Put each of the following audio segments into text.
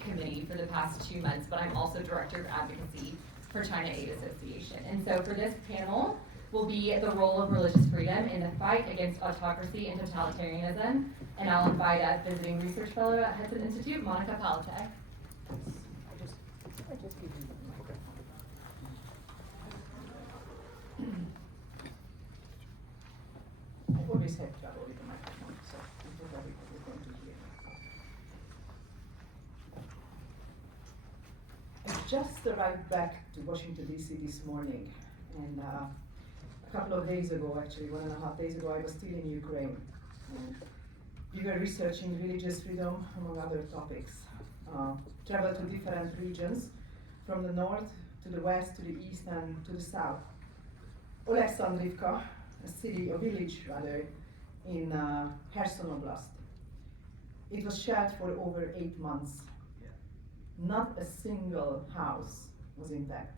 committee for the past 2 months, but I'm also director of advocacy for China Aid Association. And so for this panel will be the role of religious freedom in the fight against autocracy and totalitarianism. And I'll invite a visiting research fellow at Hudson Institute, Monica Palatek. I always have trouble with the microphone, so I hope everybody is going to hear me. I just arrived back to Washington, D.C. this morning, and a couple of days ago, actually 1.5 days ago, I was still in Ukraine. And we were researching religious freedom, among other topics. Traveled to different regions, from the north to the west, to the east, and to the south. Oleksandrivka, a village rather, in Kherson Oblast. It was shelled for over 8 months. Not a single house is intact.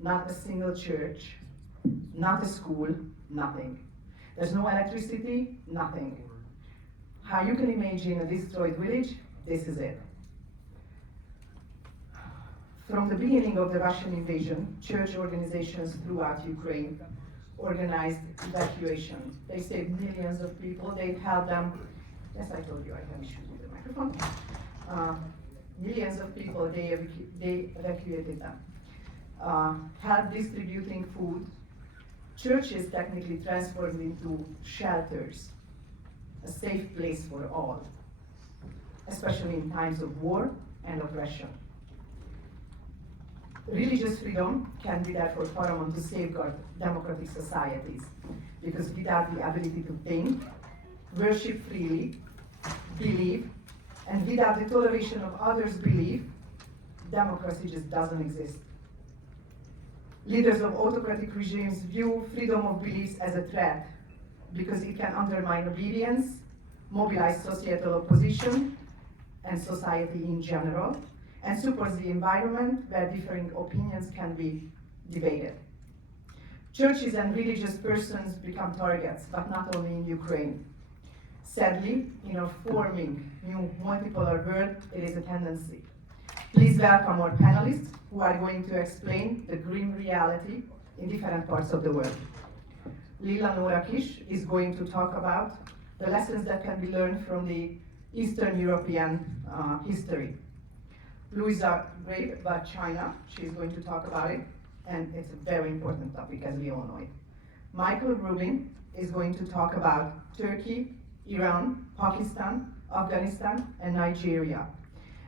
Not a single church, not a school, nothing. There's no electricity, nothing. How you can imagine a destroyed village, this is it. From the beginning of the Russian invasion, church organizations throughout Ukraine organized evacuation. They saved millions of people. They helped them. Yes, I told you I have issues with the microphone. Millions of people, they evacuated them. Helped distributing food. Churches technically transformed into shelters, a safe place for all, especially in times of war and oppression. Religious freedom can be therefore paramount to safeguard democratic societies, because without the ability to think, worship freely, believe, and without the toleration of others' belief, democracy just doesn't exist. Leaders of autocratic regimes view freedom of beliefs as a threat because it can undermine obedience, mobilize societal opposition and society in general, and supports the environment where differing opinions can be debated. Churches and religious persons become targets, but not only in Ukraine. Sadly, in our forming new multipolar world, it is a tendency. Please welcome our panelists who are going to explain the grim reality in different parts of the world. Lila Norakish is going to talk about the lessons that can be learned from the Eastern European history. Louisa Greve about China, she's going to talk about it, and it's a very important topic, as we all know it. Michael Rubin is going to talk about Turkey, Iran, Pakistan, Afghanistan, and Nigeria.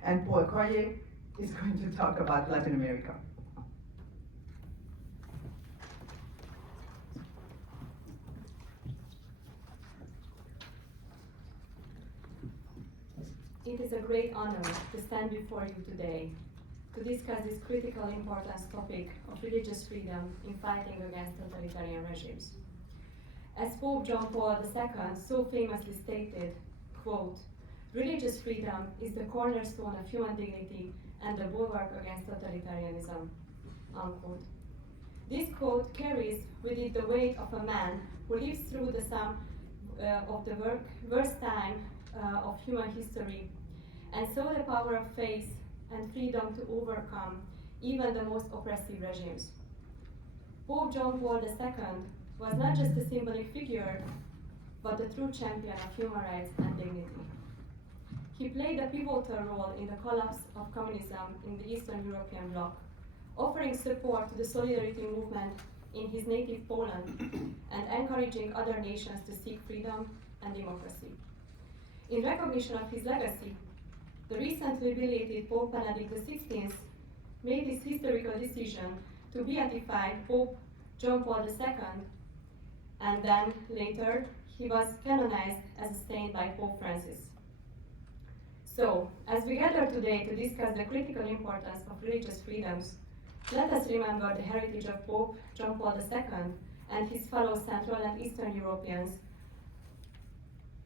And Paul Coyer is going to talk about Latin America. It is a great honor to stand before you today to discuss this critical importance topic of religious freedom in fighting against totalitarian regimes. As Pope John Paul II so famously stated, quote, "Religious freedom is the cornerstone of human dignity and the bulwark against totalitarianism," unquote. This quote carries with it the weight of a man who lives through the sum of the worst time of human history, and saw the power of faith and freedom to overcome even the most oppressive regimes. Pope John Paul II was not just a symbolic figure, but the true champion of human rights and dignity. He played a pivotal role in the collapse of communism in the Eastern European bloc, offering support to the solidarity movement in his native Poland and encouraging other nations to seek freedom and democracy. In recognition of his legacy, the recently belated Pope Benedict XVI made his historical decision to beatify Pope John Paul II, and then later he was canonized as a saint by Pope Francis. So, as we gather today to discuss the critical importance of religious freedoms, let us remember the heritage of Pope John Paul II and his fellow Central and Eastern Europeans.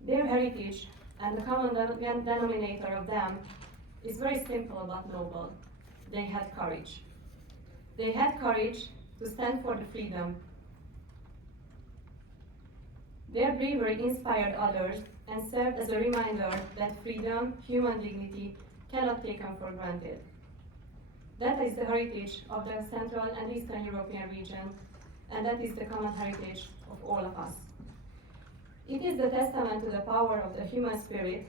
Their heritage and the common denominator of them is very simple but noble. They had courage. They had courage to stand for the freedom Their bravery inspired others and served as a reminder that freedom, human dignity, cannot be taken for granted. That is the heritage of the Central and Eastern European region, and that is the common heritage of all of us. It is the testament to the power of the human spirit,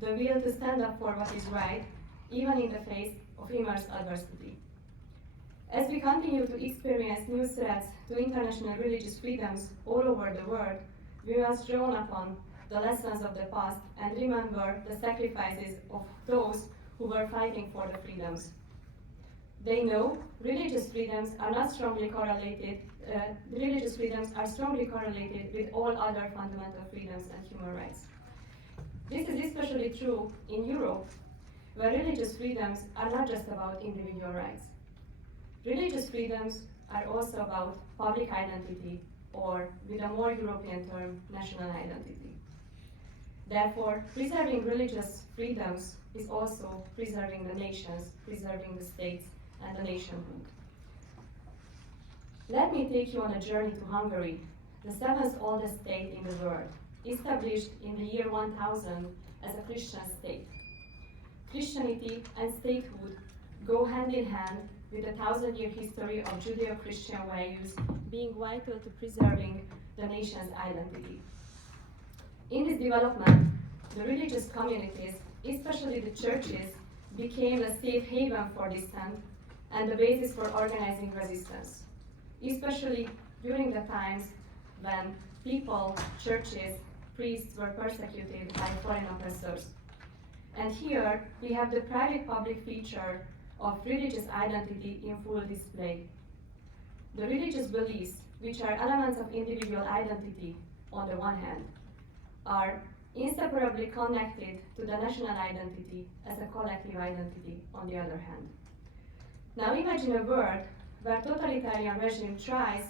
the will to stand up for what is right, even in the face of immense adversity. As we continue to experience new threats to international religious freedoms all over the world, we must draw upon the lessons of the past and remember the sacrifices of those who were fighting for the freedoms. They know religious freedoms are not strongly correlated. Religious freedoms are strongly correlated with all other fundamental freedoms and human rights. This is especially true in Europe, where religious freedoms are not just about individual rights. Religious freedoms are also about public identity, or with a more European term, national identity. Therefore, preserving religious freedoms is also preserving the nations, preserving the states, and the nationhood. Let me take you on a journey to Hungary, the seventh oldest state in the world, established in the year 1000 as a Christian state. Christianity and statehood go hand in hand with a 1,000-year history of Judeo-Christian values being vital to preserving the nation's identity. In this development, the religious communities, especially the churches, became a safe haven for dissent and the basis for organizing resistance, especially during the times when people, churches, priests were persecuted by foreign oppressors. And here we have the private-public feature of religious identity in full display. The religious beliefs, which are elements of individual identity on the one hand, are inseparably connected to the national identity as a collective identity on the other hand. Now imagine a world where totalitarian regime tries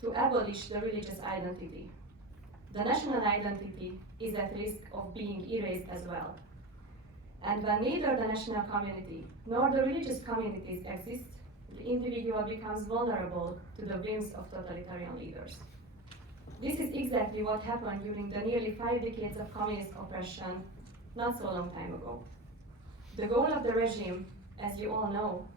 to abolish the religious identity. The national identity is at risk of being erased as well. And when neither the national community nor the religious communities exist, the individual becomes vulnerable to the whims of totalitarian leaders. This is exactly what happened during the nearly 5 decades of communist oppression not so long time ago. The goal of the regime, as you all know,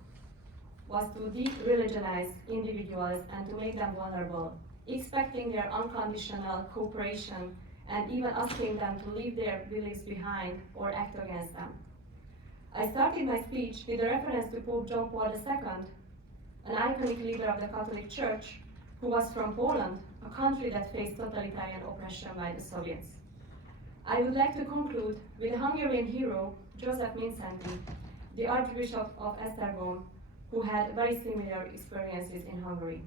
was to de-religionize individuals and to make them vulnerable, expecting their unconditional cooperation and even asking them to leave their beliefs behind or act against them. I started my speech with a reference to Pope John Paul II, an iconic leader of the Catholic Church, who was from Poland, a country that faced totalitarian oppression by the Soviets. I would like to conclude with a Hungarian hero, József Mindszenty, the Archbishop of Esztergom, who had very similar experiences in Hungary.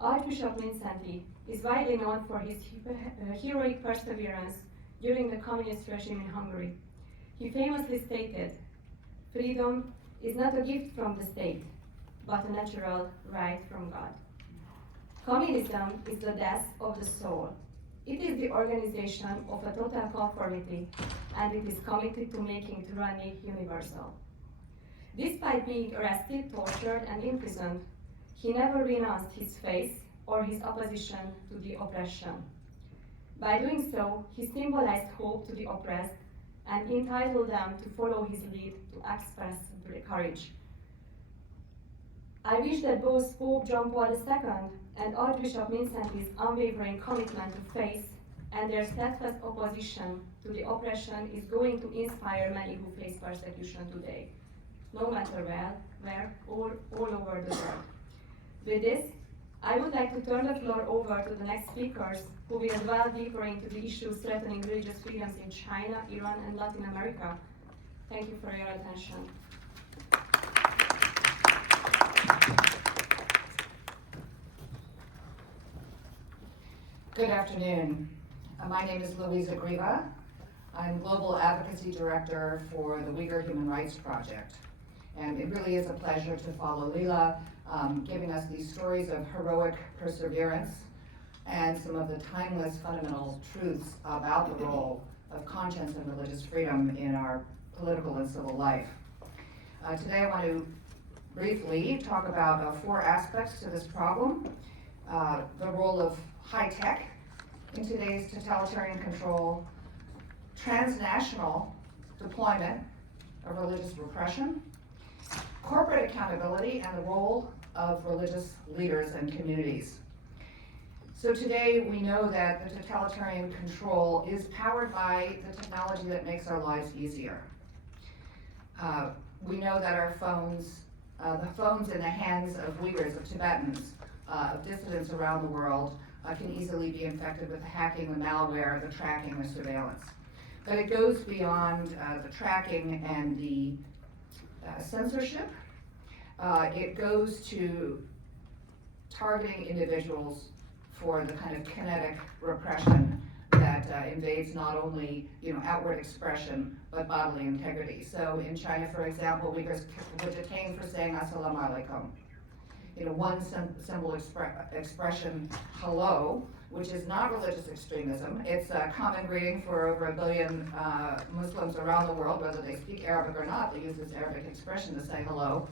Archbishop Mindszenty is widely known for his heroic perseverance during the communist regime in Hungary. He famously stated, "Freedom is not a gift from the state, but a natural right from God." Communism is the death of the soul. It is the organization of a total conformity, and it is committed to making tyranny universal. Despite being arrested, tortured, and imprisoned, he never renounced his faith or his opposition to the oppression. By doing so, he symbolized hope to the oppressed and entitled them to follow his lead to express courage. I wish that both Pope John Paul II and Archbishop Mindszenty's unwavering commitment to faith and their steadfast opposition to the oppression is going to inspire many who face persecution today, no matter where, all over the world. With this, I would like to turn the floor over to the next speakers who will delve deeper into the issues threatening religious freedoms in China, Iran, and Latin America. Thank you for your attention. Good afternoon. My name is Louisa Greve. I'm Global Advocacy Director for the Uyghur Human Rights Project. And it really is a pleasure to follow Lila, giving us these stories of heroic perseverance and some of the timeless fundamental truths about the role of conscience and religious freedom in our political and civil life. Today I want to briefly talk about 4 aspects to this problem. The role of high tech in today's totalitarian control, transnational deployment of religious repression, corporate accountability, and the role of religious leaders and communities. So today we know that the totalitarian control is powered by the technology that makes our lives easier. We know that our phones, the phones in the hands of Uyghurs, of Tibetans, of dissidents around the world can easily be infected with the hacking, the malware, the tracking, the surveillance. But it goes beyond the tracking and the censorship. It goes to targeting individuals for the kind of kinetic repression that invades not only outward expression but bodily integrity. So in China, for example, Uyghurs were detained for saying "Assalamu alaikum." One symbol expression, hello, which is not religious extremism. It's a common greeting for over 1 billion Muslims around the world, whether they speak Arabic or not. They use this Arabic expression to say hello.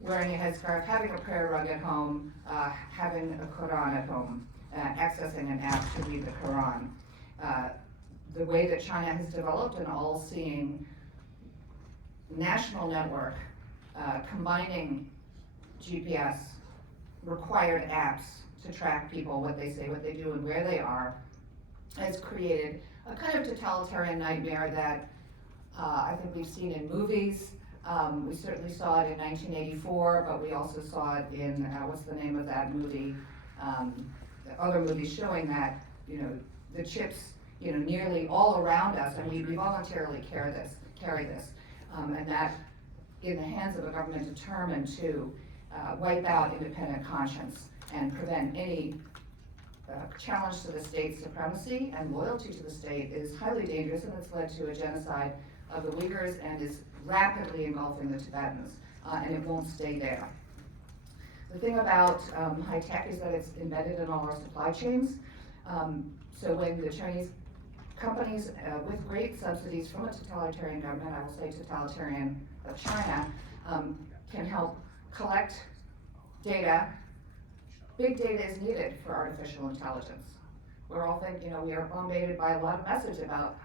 Wearing a headscarf, having a prayer rug at home, having a Quran at home, accessing an app to read the Quran. The way that China has developed an all-seeing national network, combining GPS, required apps to track people, what they say, what they do, and where they are, has created a kind of totalitarian nightmare that I think we've seen in movies. We certainly saw it in 1984, but we also saw it in, what's the name of that movie? Other movies showing that, the chips, nearly all around us, and we voluntarily carry this, and that in the hands of a government determined to wipe out independent conscience and prevent any challenge to the state's supremacy and loyalty to the state is highly dangerous, and it's led to a genocide of the Uyghurs and is rapidly engulfing the Tibetans, and it won't stay there. The thing about high tech is that it's embedded in all our supply chains. So when the Chinese companies with great subsidies from a totalitarian government, I will say totalitarian of China, can help collect data. Big data is needed for artificial intelligence. We're all thinking, we are bombarded by a lot of messages about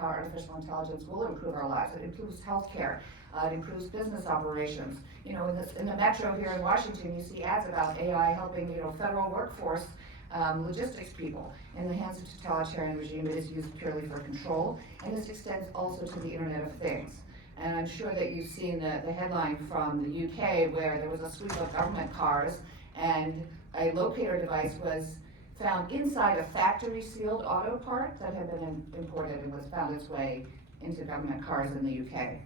how artificial intelligence will improve our lives. It improves healthcare. It improves business operations. In the metro here in Washington, you see ads about AI helping, federal workforce, logistics people. In the hands of totalitarian regime, it is used purely for control, and this extends also to the Internet of Things. And I'm sure that you've seen the headline from the UK where there was a sweep of government cars and a locator device was found inside a factory-sealed auto part that had been imported and was found its way into government cars in the UK.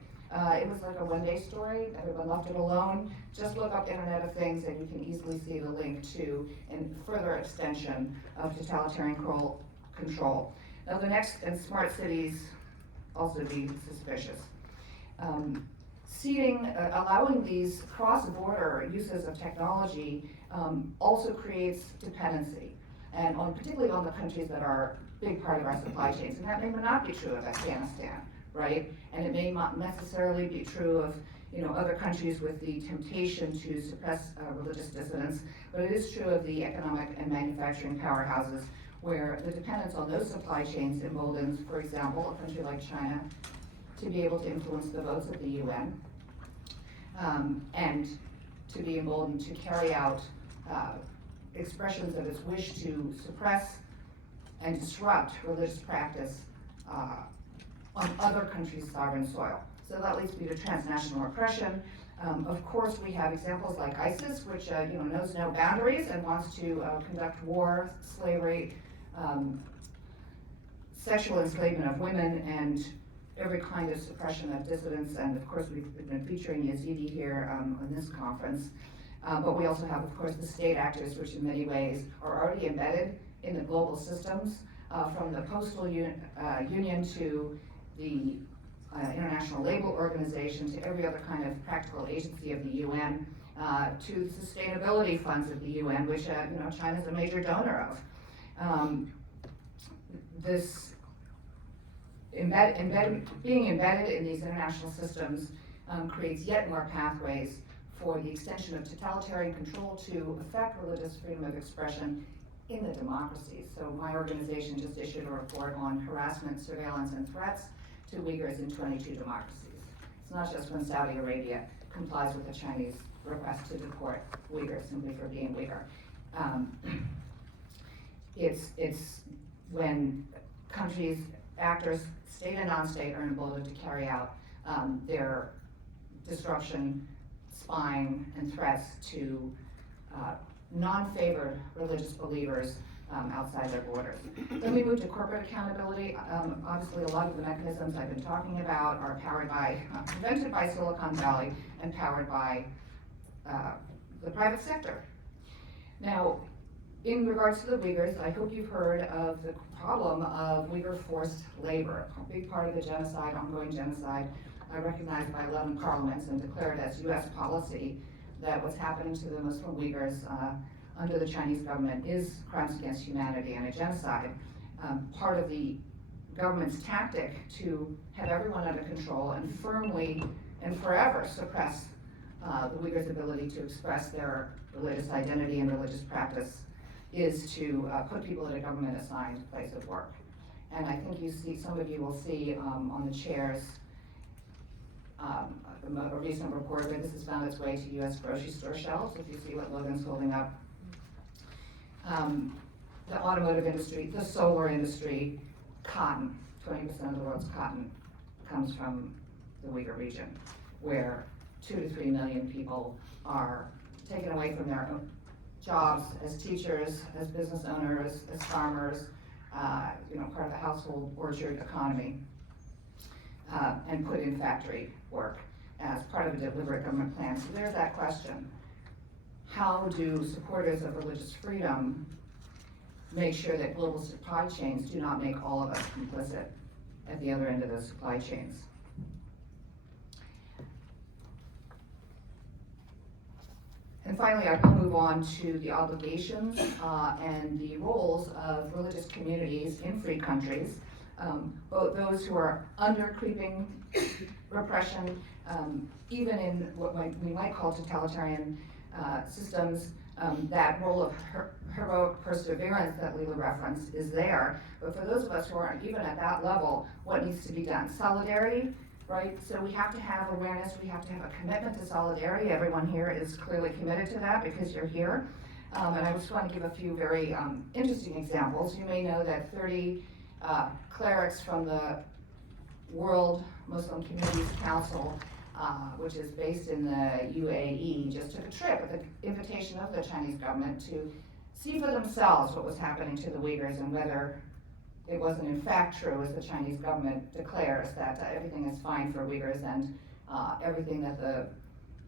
It was like a one-day story. Everyone left it alone. Just look up Internet of Things and you can easily see the link to a further extension of totalitarian control. Now the next, and smart cities also be suspicious. Allowing these cross-border uses of technology also creates dependency, and particularly on the countries that are a big part of our supply chains. And that may not be true of Afghanistan, right? And it may not necessarily be true of other countries with the temptation to suppress religious dissidents, but it is true of the economic and manufacturing powerhouses where the dependence on those supply chains emboldens, for example, a country like China to be able to influence the votes at the UN, and to be emboldened to carry out expressions of its wish to suppress and disrupt religious practice on other countries' sovereign soil. So that leads me to transnational repression. Of course, we have examples like ISIS, which knows no boundaries and wants to conduct war, slavery, sexual enslavement of women, and every kind of suppression of dissidents. And of course, we've been featuring Yazidi here on this conference. But we also have, of course, the state actors, which in many ways are already embedded in the global systems, from the Postal Union to the International Labour Organization to every other kind of practical agency of the UN, to the sustainability funds of the UN, which China's a major donor of. Being embedded in these international systems creates yet more pathways for the extension of totalitarian control to affect religious freedom of expression in the democracies. So my organization just issued a report on harassment, surveillance, and threats to Uyghurs in 22 democracies. It's not just when Saudi Arabia complies with the Chinese request to deport Uyghurs simply for being Uyghur. It's when countries, actors, state and non-state, are emboldened to carry out their disruption, spying, and threats to non-favored religious believers outside their borders. Then we move to corporate accountability. Obviously, a lot of the mechanisms I've been talking about are powered by, invented by Silicon Valley and powered by the private sector. Now, in regards to the Uyghurs, I hope you've heard of the problem of Uyghur forced labor, a big part of the genocide, ongoing genocide, recognized by 11 parliaments and declared as US policy that what's happening to the Muslim Uyghurs under the Chinese government is crimes against humanity and a genocide. Part of the government's tactic to have everyone under control and firmly and forever suppress the Uyghurs' ability to express their religious identity and religious practice is to put people at a government-assigned place of work. And I think you see, some of you will see on the chairs a recent report where this has found its way to US grocery store shelves, if you see what Logan's holding up. The automotive industry, the solar industry, cotton, 20% of the world's cotton comes from the Uyghur region, where 2 to 3 million people are taken away from their own jobs as teachers, as business owners, as farmers, part of the household orchard economy, and put in factory work as part of a deliberate government plan. So there's that question. How do supporters of religious freedom make sure that global supply chains do not make all of us complicit at the other end of those supply chains? And finally, I will move on to the obligations and the roles of religious communities in free countries, both those who are under creeping repression, even in what we might call totalitarian systems. That role of heroic perseverance that Leila referenced is there, but for those of us who aren't even at that level, what needs to be done? Solidarity, right? So we have to have awareness, we have to have a commitment to solidarity. Everyone here is clearly committed to that because you're here. And I just want to give a few very interesting examples. You may know that 30 clerics from the World Muslim Communities Council, which is based in the UAE, just took a trip at the invitation of the Chinese government to see for themselves what was happening to the Uyghurs and whether it wasn't in fact true, as the Chinese government declares, that everything is fine for Uyghurs and everything that the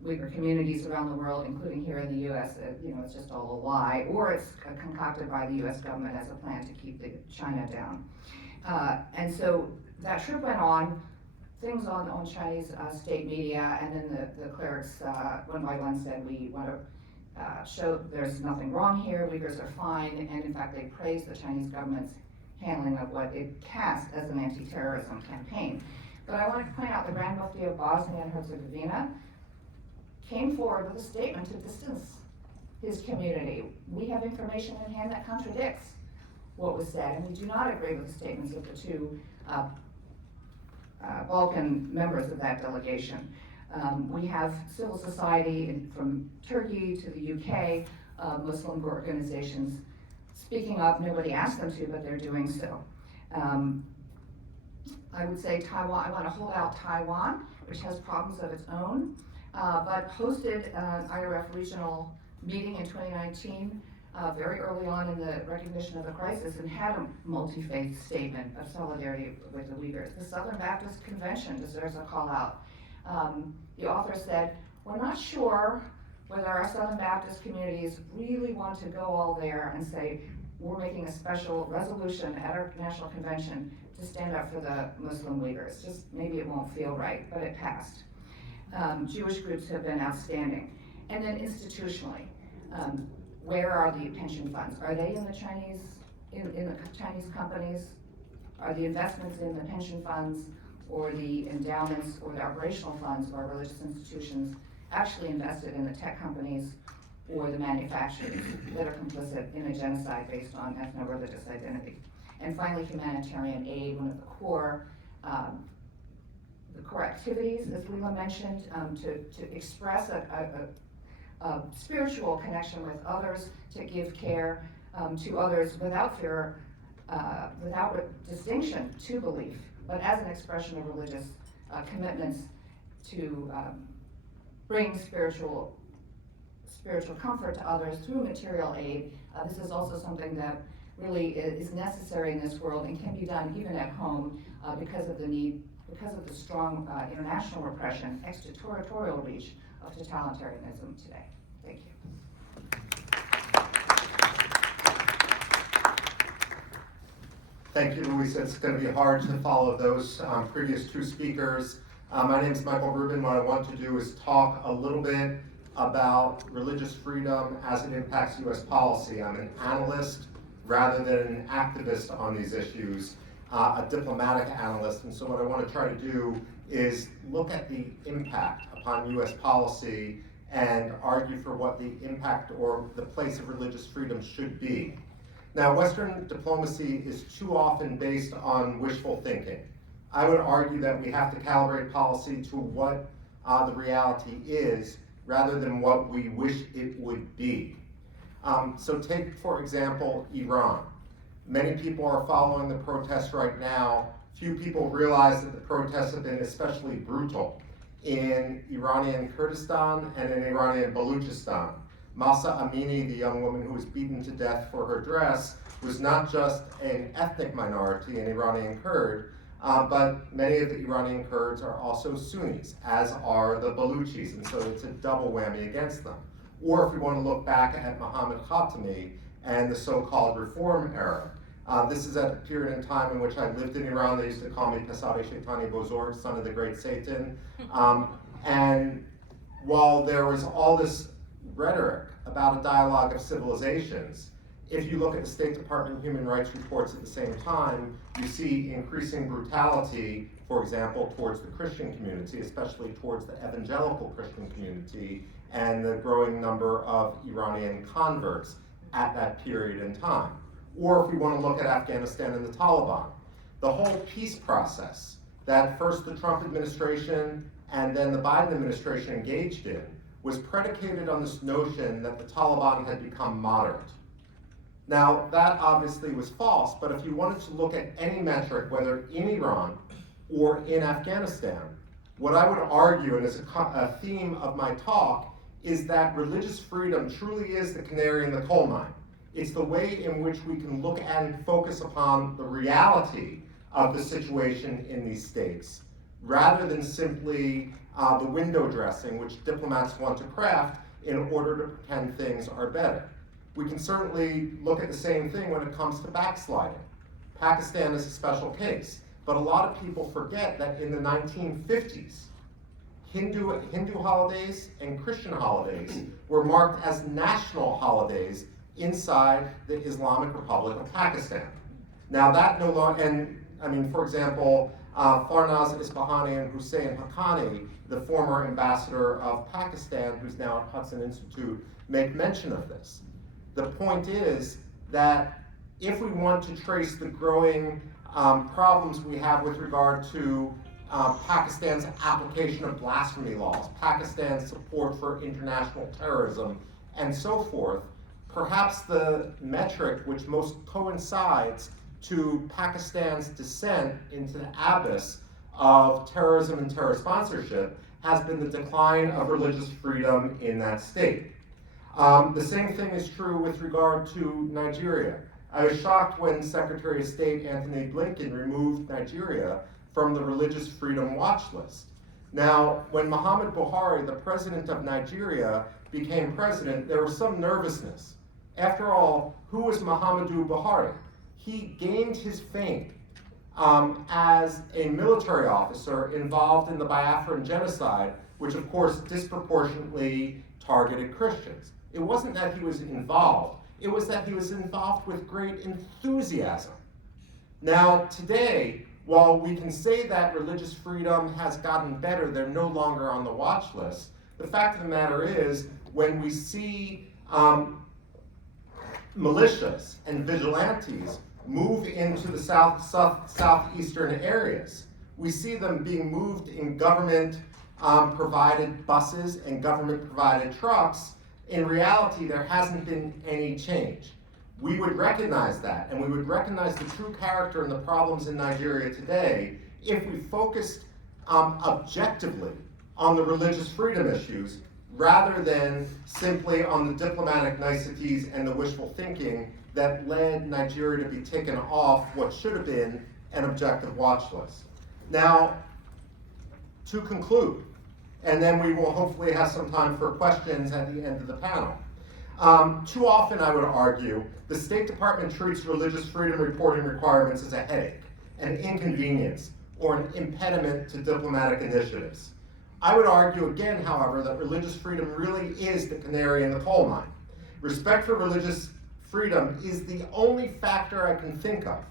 Uyghur communities around the world, including here in the US, it's just all a lie, or it's concocted by the US government as a plan to keep China down. And so that trip went on, things on Chinese state media, and then the clerics one by one said, we want to show there's nothing wrong here, Uyghurs are fine, and in fact they praised the Chinese government's handling of what it cast as an anti-terrorism campaign. But I want to point out the Grand Mufti of Bosnia and Herzegovina came forward with a statement to distance his community. We have information in hand that contradicts what was said, and we do not agree with the statements of the two Balkan members of that delegation. We have civil society from Turkey to the UK, Muslim organizations speaking up. Nobody asked them to, but they're doing so. I would say Taiwan, I want to hold out Taiwan, which has problems of its own, but hosted an IRF regional meeting in 2019, very early on in the recognition of the crisis, and had a multi-faith statement of solidarity with the Uyghurs. The Southern Baptist Convention deserves a call out. The author said, we're not sure whether our Southern Baptist communities really want to go all there and say, we're making a special resolution at our national convention to stand up for the Muslim Uyghurs. Just maybe it won't feel right, but it passed. Jewish groups have been outstanding. And then institutionally, where are the pension funds? Are they in the Chinese companies? Are the investments in the pension funds or the endowments or the operational funds or religious institutions actually invested in the tech companies or the manufacturers that are complicit in a genocide based on ethno-religious identity. And finally, humanitarian aid, one of the core activities, as Lila mentioned, to express a spiritual connection with others, to give care to others without fear, without distinction to belief, but as an expression of religious commitments to bring spiritual comfort to others through material aid. This is also something that really is necessary in this world and can be done even at home because of the strong international repression, extraterritorial reach of totalitarianism today. Thank you. Thank you, Louisa. It's going to be hard to follow those previous two speakers. My name is Michael Rubin. What I want to do is talk a little bit about religious freedom as it impacts U.S. policy. I'm an analyst rather than an activist on these issues, a diplomatic analyst. And so what I want to try to do is look at the impact upon U.S. policy and argue for what the impact or the place of religious freedom should be. Now, Western diplomacy is too often based on wishful thinking. I would argue that we have to calibrate policy to what the reality is rather than what we wish it would be. So take, for example, Iran. Many people are following the protests right now. Few people realize that the protests have been especially brutal in Iranian Kurdistan and in Iranian Baluchistan. Mahsa Amini, the young woman who was beaten to death for her dress, was not just an ethnic minority, an Iranian Kurd, but many of the Iranian Kurds are also Sunnis, as are the Baluchis, and so it's a double whammy against them. Or if we want to look back at Mohammad Khatami and the so-called reform era, this is at a period in time in which I lived in Iran. They used to call me Pesare Shaitani Bozorg, son of the great Satan. And while there was all this rhetoric about a dialogue of civilizations, if you look at the State Department human rights reports at the same time, you see increasing brutality, for example, towards the Christian community, especially towards the evangelical Christian community, and the growing number of Iranian converts at that period in time. Or if we want to look at Afghanistan and the Taliban, the whole peace process that first the Trump administration and then the Biden administration engaged in was predicated on this notion that the Taliban had become moderate. Now, that obviously was false, but if you wanted to look at any metric, whether in Iran or in Afghanistan, what I would argue, and as a theme of my talk, is that religious freedom truly is the canary in the coal mine. It's the way in which we can look and focus upon the reality of the situation in these states, rather than simply the window dressing which diplomats want to craft in order to pretend things are better. We can certainly look at the same thing when it comes to backsliding. Pakistan is a special case, but a lot of people forget that in the 1950s, Hindu holidays and Christian holidays were marked as national holidays inside the Islamic Republic of Pakistan. Now that no longer, and I mean, for example, Farnaz Isfahani and Hussein Haqqani, the former ambassador of Pakistan, who's now at Hudson Institute, make mention of this. The point is that if we want to trace the growing problems we have with regard to Pakistan's application of blasphemy laws, Pakistan's support for international terrorism, and so forth, perhaps the metric which most coincides to Pakistan's descent into the abyss of terrorism and terror sponsorship has been the decline of religious freedom in that state. The same thing is true with regard to Nigeria. I was shocked when Secretary of State Anthony Blinken removed Nigeria from the religious freedom watch list. Now, when Muhammad Buhari, the president of Nigeria, became president, there was some nervousness. After all, who was Muhammadu Buhari? He gained his fame as a military officer involved in the Biafran genocide, which of course disproportionately targeted Christians. It wasn't that he was involved, it was that he was involved with great enthusiasm. Now today, while we can say that religious freedom has gotten better, they're no longer on the watch list, the fact of the matter is, when we see militias and vigilantes move into the southeastern areas. We see them being moved in government provided buses and government provided trucks. In reality, there hasn't been any change. We would recognize that, and we would recognize the true character and the problems in Nigeria today if we focused objectively on the religious freedom issues rather than simply on the diplomatic niceties and the wishful thinking that led Nigeria to be taken off what should have been an objective watch list. Now, to conclude, and then we will hopefully have some time for questions at the end of the panel. Too often, I would argue, the State Department treats religious freedom reporting requirements as a headache, an inconvenience, or an impediment to diplomatic initiatives. I would argue again, however, that religious freedom really is the canary in the coal mine. Respect for religious freedom is the only factor I can think of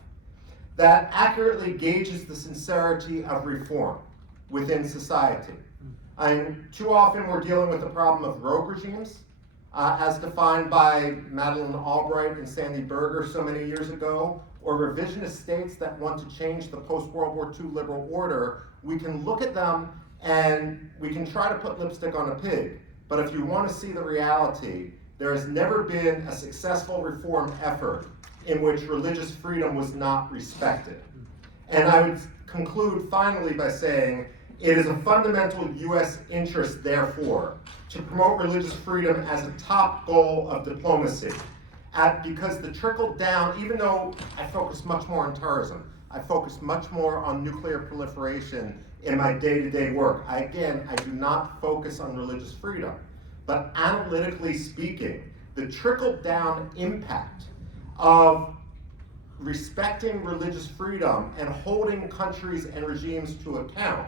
that accurately gauges the sincerity of reform within society. Too often we're dealing with the problem of rogue regimes, as defined by Madeleine Albright and Sandy Berger so many years ago, or revisionist states that want to change the post-World War II liberal order. We can look at them and we can try to put lipstick on a pig, but if you want to see the reality, there has never been a successful reform effort in which religious freedom was not respected. And I would conclude finally by saying, it is a fundamental U.S. interest, therefore, to promote religious freedom as a top goal of diplomacy. Because the trickle down, even though I focus much more on terrorism, I focus much more on nuclear proliferation in my day-to-day work. I do not focus on religious freedom. But analytically speaking, the trickle down impact of respecting religious freedom and holding countries and regimes to account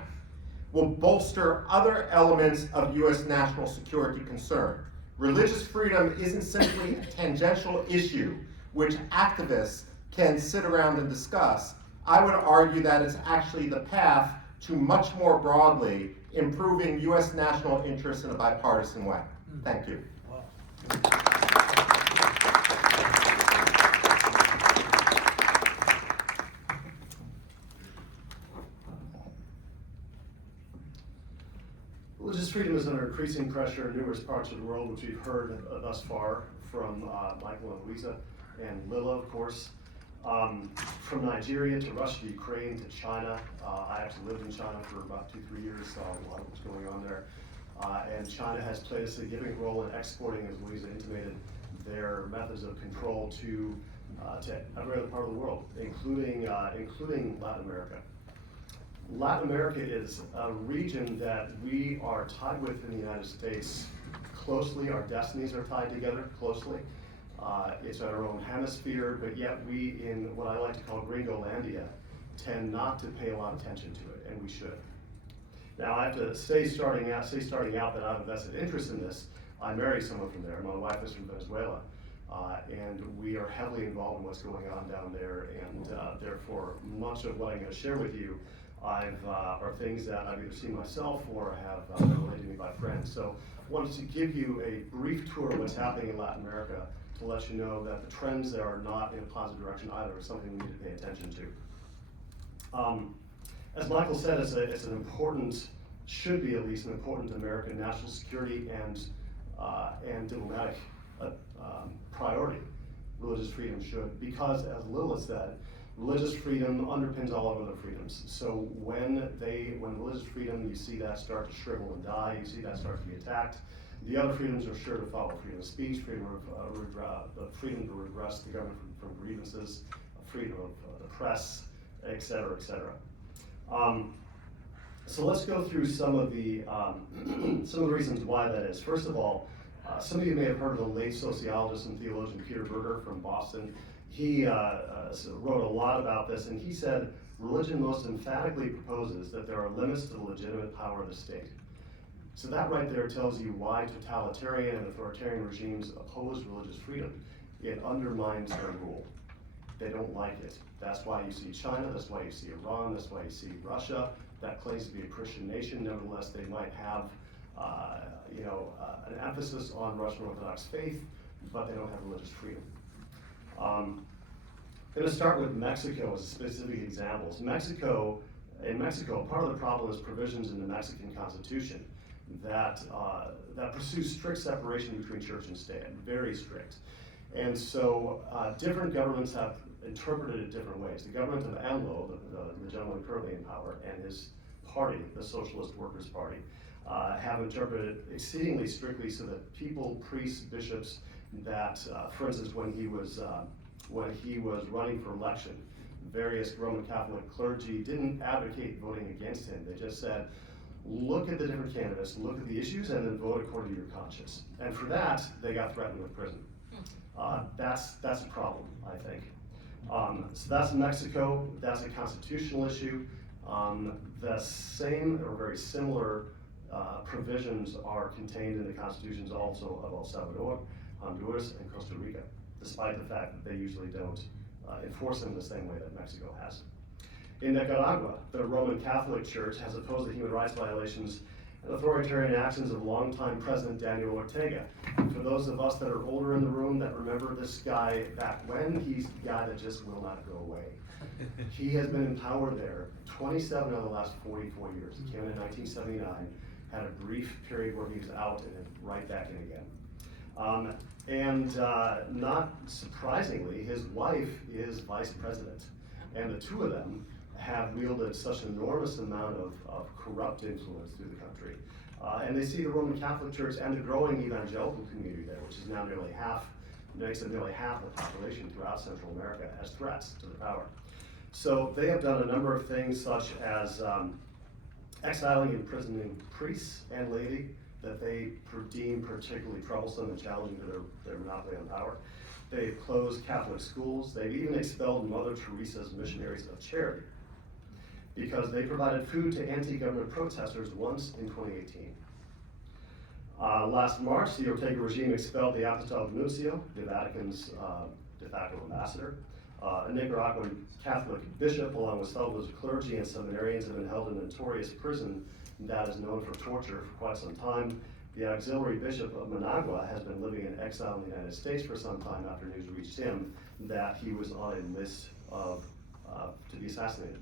will bolster other elements of U.S. national security concern. Religious freedom isn't simply a tangential issue which activists can sit around and discuss. I would argue that it's actually the path to much more broadly improving U.S. national interests in a bipartisan way. Thank you. Religious freedom is under increasing pressure in numerous parts of the world, which we've heard thus far from Michael and Louisa, and Lila, of course. From Nigeria to Russia to Ukraine to China. I actually lived in China for about 2-3 years, saw a lot of what's going on there. And China has played a significant role in exporting, as Louisa intimated, their methods of control to every other part of the world, including Latin America. Latin America is a region that we are tied with in the United States closely. Our destinies are tied together closely. It's our own hemisphere, but yet we, in what I like to call Gringolandia, tend not to pay a lot of attention to it, and we should. Now, I have to say starting out that I have a vested interest in this. I married someone from there. My wife is from Venezuela, and we are heavily involved in what's going on down there, and therefore, much of what I'm going to share with you are things that I've either seen myself or have been related to me by friends. So I wanted to give you a brief tour of what's happening in Latin America to let you know that the trends there are not in a positive direction either. It's something we need to pay attention to. As Michael said, it's an important, should be at least an important American national security and diplomatic priority. Religious freedom should, because as Lila said, religious freedom underpins all of other freedoms. So when religious freedom, you see that start to shrivel and die, you see that start to be attacked, the other freedoms are sure to follow. Freedom of speech, freedom to redress the government from grievances, freedom of the press, et cetera, et cetera. So let's go through some of the reasons why that is. First of all, some of you may have heard of the late sociologist and theologian Peter Berger from Boston. He wrote a lot about this, and he said, religion most emphatically proposes that there are limits to the legitimate power of the state. So that right there tells you why totalitarian and authoritarian regimes oppose religious freedom. It undermines their rule. They don't like it. That's why you see China, that's why you see Iran, that's why you see Russia. That claims to be a Christian nation. Nevertheless, they might have an emphasis on Russian Orthodox faith, but they don't have religious freedom. I'm going to start with Mexico as a specific example. In Mexico, part of the problem is provisions in the Mexican Constitution that pursue strict separation between church and state, very strict. And so different governments have interpreted it different ways. The government of AMLO, the gentleman currently in power, and his party, the Socialist Workers' Party, have interpreted it exceedingly strictly so that people, priests, bishops, that, for instance, when he was running for election, various Roman Catholic clergy didn't advocate voting against him. They just said, look at the different candidates, look at the issues, and then vote according to your conscience. And for that, they got threatened with prison. That's a problem, I think. So that's Mexico. That's a constitutional issue. The same or very similar provisions are contained in the constitutions also of El Salvador, Honduras, and Costa Rica, despite the fact that they usually don't enforce them the same way that Mexico has. In Nicaragua, the Roman Catholic Church has opposed the human rights violations and authoritarian actions of longtime President Daniel Ortega. For those of us that are older in the room that remember this guy back when, he's the guy that just will not go away. He has been in power there 27 of the last 44 years. He came in 1979, had a brief period where he was out and then right back in again. Not surprisingly, his wife is vice president, and the two of them have wielded such an enormous amount of corrupt influence through the country. And they see the Roman Catholic Church and the growing evangelical community there, which is now nearly half the population throughout Central America, as threats to the power. So they have done a number of things such as exiling and imprisoning priests and laity that they deem particularly troublesome and challenging to their monopoly on power. They've closed Catholic schools. They've even expelled Mother Teresa's missionaries of charity because they provided food to anti-government protesters once in 2018. Last March, the Ortega regime expelled the Apostolic Nuncio, the Vatican's de facto ambassador. A Nicaraguan Catholic bishop, along with Salvador's clergy and seminarians, have been held in a notorious prison that is known for torture for quite some time. The auxiliary bishop of Managua has been living in exile in the United States for some time after news reached him that he was on a list to be assassinated.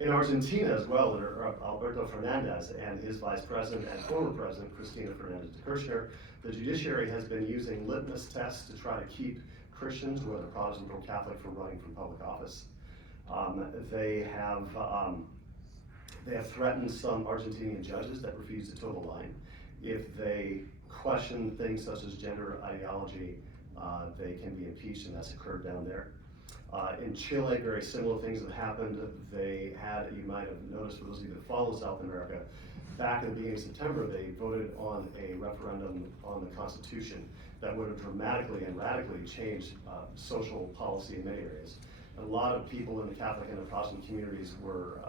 In Argentina as well, Alberto Fernandez and his vice president and former president, Cristina Fernandez de Kirchner, the judiciary has been using litmus tests to try to keep Christians, whether Protestant or Catholic, from running for public office. They have threatened some Argentinian judges that refuse to toe the line. If they question things such as gender ideology, they can be impeached, and that's occurred down there. In Chile, very similar things have happened. They had, you might have noticed for those of you that follow South America, back in the beginning of September, they voted on a referendum on the Constitution that would have dramatically and radically changed social policy in many areas. A lot of people in the Catholic and the Protestant communities were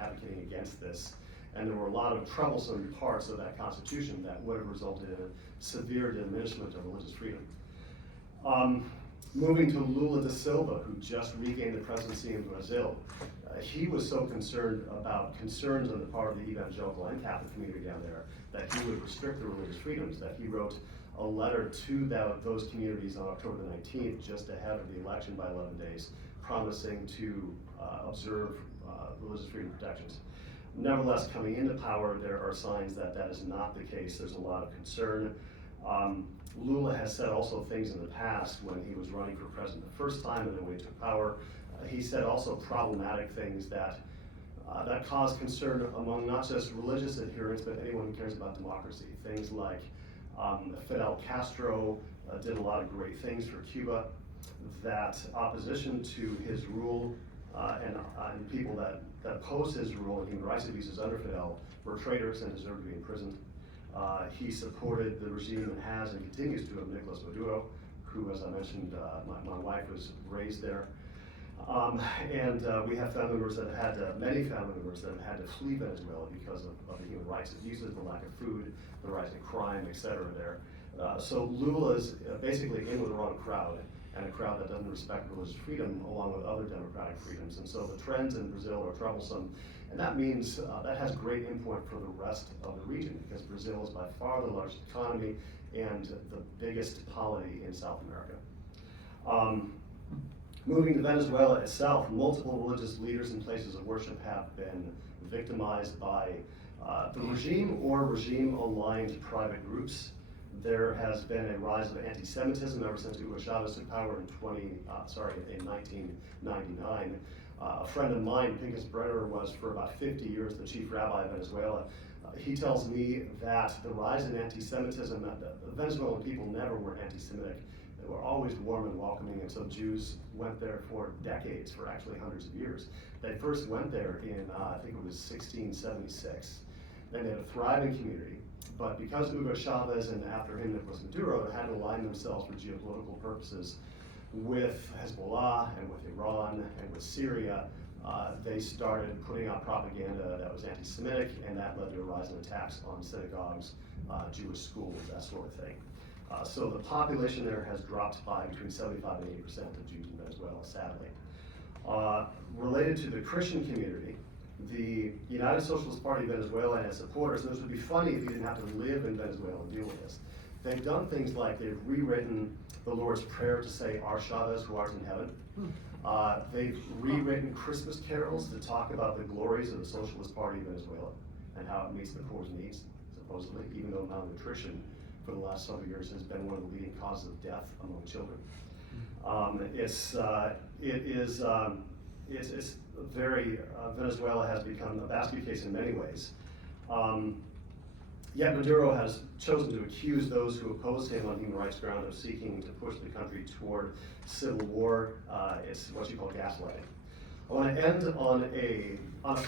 advocating against this, and there were a lot of troublesome parts of that Constitution that would have resulted in a severe diminishment of religious freedom. Moving to Lula da Silva, who just regained the presidency in Brazil, he was so concerned about concerns on the part of the evangelical and Catholic community down there that he would restrict the religious freedoms, that he wrote a letter to those communities on October the 19th, just ahead of the election by 11 days, promising to observe religious freedom protections. Nevertheless, coming into power, there are signs that that is not the case. There's a lot of concern. Lula has said also things in the past when he was running for president the first time and then when he took power. He said also problematic things that cause concern among not just religious adherents, but anyone who cares about democracy. Things like Fidel Castro did a lot of great things for Cuba, that opposition to his rule and people that opposed his rule and human rights abuses under Fidel were traitors and deserved to be imprisoned. He supported the regime and has and continues to have Nicolas Maduro, who, as I mentioned, my wife was raised there. We have family members that have had, many family members that have had to flee Venezuela because of the human rights abuses, the lack of food, the rise in crime, etc. there. So Lula's basically in with the wrong crowd, and a crowd that doesn't respect religious freedom along with other democratic freedoms. And so the trends in Brazil are troublesome, And that means that has great import for the rest of the region, because Brazil is by far the largest economy and the biggest polity in South America. Moving to Venezuela itself, multiple religious leaders and places of worship have been victimized by the regime or regime-aligned private groups. There has been a rise of anti-Semitism ever since Hugo Chavez took power in 1999. A friend of mine, Pincus Brenner, was for about 50 years the chief rabbi of Venezuela. He tells me that the rise in anti-Semitism, the Venezuelan people never were anti-Semitic. They were always warm and welcoming, and so Jews went there for decades, for actually hundreds of years. They first went there in, I think it was 1676. Then they had a thriving community, but because Hugo Chavez and after him Nicolas Maduro had to align themselves for geopolitical purposes with Hezbollah and with Iran and with Syria, they started putting out propaganda that was anti-Semitic, and that led to a rise in attacks on synagogues, Jewish schools, that sort of thing. So the population there has dropped by between 75 and 80% of Jews in Venezuela, sadly. Related to the Christian community, the United Socialist Party of Venezuela and its supporters, and this would be funny if you didn't have to live in Venezuela and deal with this. They've done things like they've rewritten the Lord's Prayer to say, "Our Chavez, who art in heaven." They've rewritten Christmas carols to talk about the glories of the Socialist Party of Venezuela and how it meets the poor's needs, supposedly, even though malnutrition for the last several years has been one of the leading causes of death among children. Venezuela has become a basket case in many ways. Yet Maduro has chosen to accuse those who oppose him on human rights ground of seeking to push the country toward civil war. It's what you call gaslighting. I want to end on a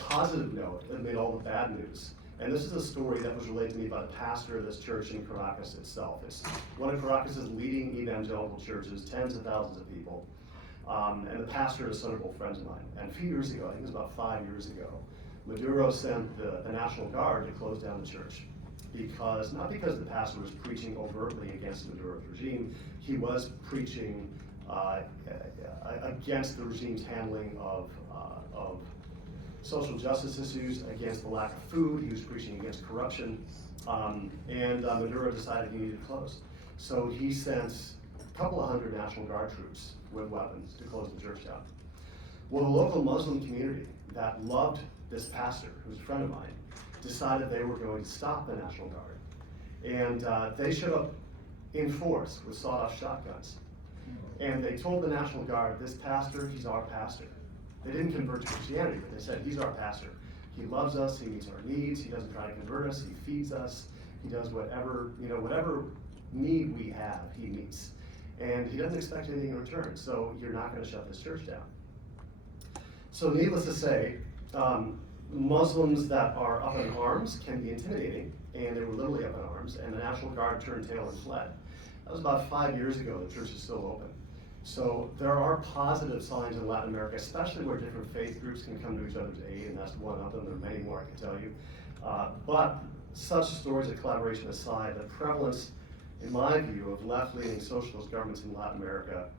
positive note amid all the bad news. And this is a story that was relayed to me by the pastor of this church in Caracas itself. It's one of Caracas's leading evangelical churches, tens of thousands of people. And the pastor is son of old friends of mine. And a few years ago, I think it was about 5 years ago, Maduro sent the National Guard to close down the church. Not because the pastor was preaching overtly against Maduro's regime, he was preaching against the regime's handling of social justice issues, against the lack of food. He was preaching against corruption, and Maduro decided he needed to close. So he sent a couple of hundred National Guard troops with weapons to close the church down. Well, the local Muslim community that loved this pastor, who's a friend of mine, decided they were going to stop the National Guard. And they showed up in force with sawed-off shotguns. And they told the National Guard, "This pastor, he's our pastor." They didn't convert to Christianity, but they said, "He's our pastor. He loves us, he meets our needs, he doesn't try to convert us, he feeds us, he does whatever need we have, he meets. And he doesn't expect anything in return, so you're not going to shut this church down." So needless to say, Muslims that are up in arms can be intimidating, and they were literally up in arms, and the National Guard turned tail and fled. That was about 5 years ago. The church is still open. So there are positive signs in Latin America, especially where different faith groups can come to each other's aid, and that's one of them. There are many more, I can tell you. But such stories of collaboration aside, the prevalence, in my view, of left-leaning socialist governments in Latin America